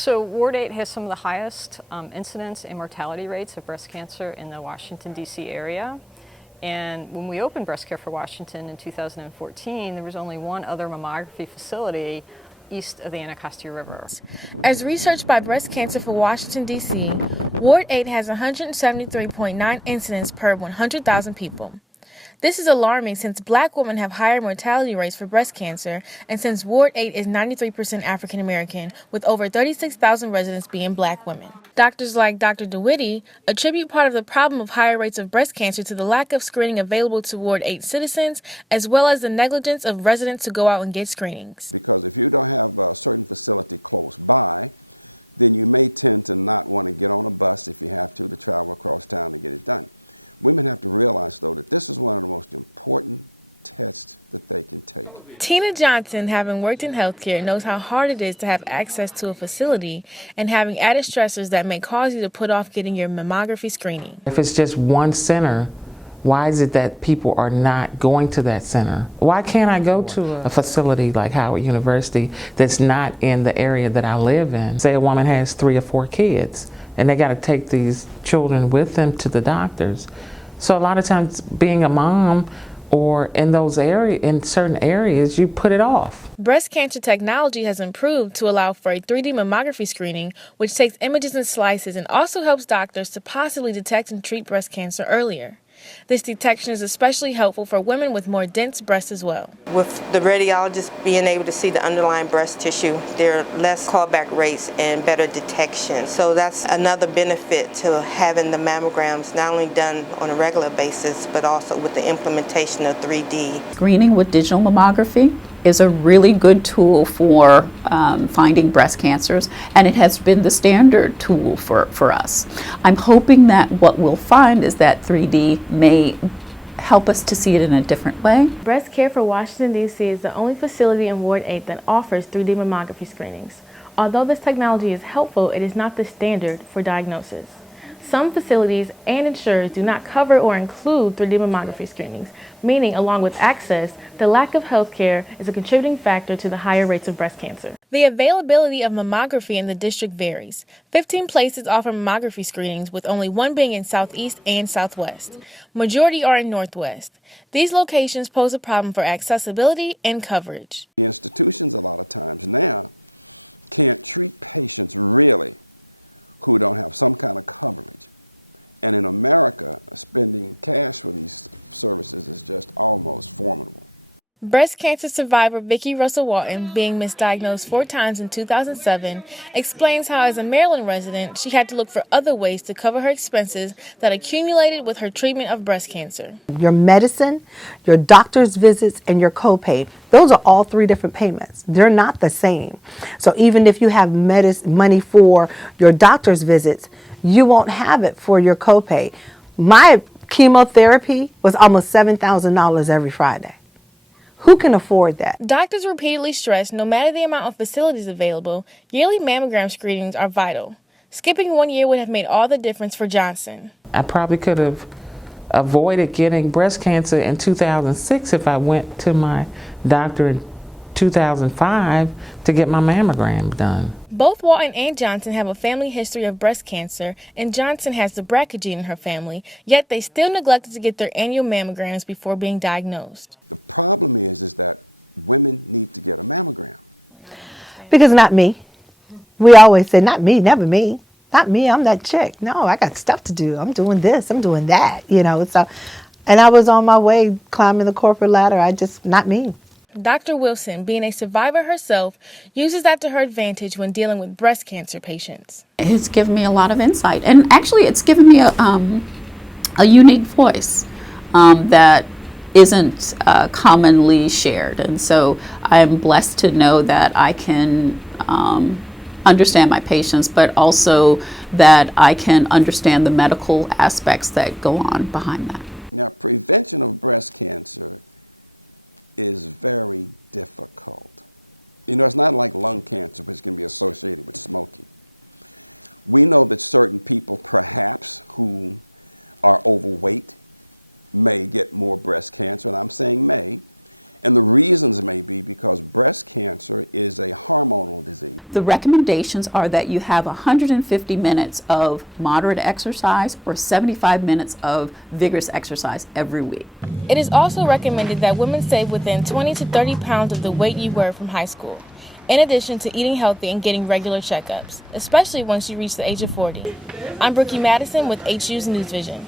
So Ward 8 has some of the highest incidence and mortality rates of breast cancer in the Washington D.C. area. And when we opened Breast Care for Washington in 2014, there was only one other mammography facility east of the Anacostia River. As researched by Breast Cancer for Washington, D.C., Ward 8 has 173.9 incidents per 100,000 people. This is alarming since Black women have higher mortality rates for breast cancer, and since Ward 8 is 93% African American, with over 36,000 residents being Black women. Doctors like Dr. DeWitty attribute part of the problem of higher rates of breast cancer to the lack of screening available to Ward 8 citizens, as well as the negligence of residents to go out and get screenings. Tina Johnson, having worked in healthcare, knows how hard it is to have access to a facility and having added stressors that may cause you to put off getting your mammography screening. If it's just one center, why is it that people are not going to that center? Why can't I go to a facility like Howard University that's not in the area that I live in? Say a woman has 3 or 4 kids and they got to take these children with them to the doctors. So a lot of times being a mom or in those areas, in certain areas, you put it off. Breast cancer technology has improved to allow for a 3D mammography screening, which takes images in slices and also helps doctors to possibly detect and treat breast cancer earlier. This detection is especially helpful for women with more dense breasts as well. With the radiologist being able to see the underlying breast tissue, there are less callback rates and better detection. So that's another benefit to having the mammograms not only done on a regular basis, but also with the implementation of 3D. Screening with digital mammography is a really good tool for finding breast cancers, and it has been the standard tool for us. I'm hoping that what we'll find is that 3D may help us to see it in a different way. Breast Care for Washington, D.C. is the only facility in Ward 8 that offers 3D mammography screenings. Although this technology is helpful, it is not the standard for diagnosis. Some facilities and insurers do not cover or include 3D mammography screenings, meaning along with access, the lack of health care is a contributing factor to the higher rates of breast cancer. The availability of mammography in the district varies. 15 places offer mammography screenings, with only 1 being in Southeast and Southwest. Majority are in Northwest. These locations pose a problem for accessibility and coverage. Breast cancer survivor Vicki Russell Walton, being misdiagnosed 4 times in 2007, explains how as a Maryland resident, she had to look for other ways to cover her expenses that accumulated with her treatment of breast cancer. Your medicine, your doctor's visits, and your copay, those are all 3 different payments. They're not the same. So even if you have money for your doctor's visits, you won't have it for your copay. My chemotherapy was almost $7,000 every Friday. Who can afford that? Doctors repeatedly stress no matter the amount of facilities available, yearly mammogram screenings are vital. Skipping 1 year would have made all the difference for Johnson. I probably could have avoided getting breast cancer in 2006 if I went to my doctor in 2005 to get my mammogram done. Both Walton and Johnson have a family history of breast cancer, and Johnson has the BRCA gene in her family, yet they still neglected to get their annual mammograms before being diagnosed. Because not me. We always say, not me, never me. Not me, I'm that chick. No, I got stuff to do. I'm doing this, I'm doing that, So, and I was on my way climbing the corporate ladder. Not me. Dr. Wilson, being a survivor herself, uses that to her advantage when dealing with breast cancer patients. It's given me a lot of insight, and actually it's given me a unique voice that isn't commonly shared, and so I'm blessed to know that I can understand my patients, but also that I can understand the medical aspects that go on behind that. The recommendations are that you have 150 minutes of moderate exercise or 75 minutes of vigorous exercise every week. It is also recommended that women stay within 20 to 30 pounds of the weight you were from high school, in addition to eating healthy and getting regular checkups, especially once you reach the age of 40. I'm Brookie Madison with HU's NewsVision.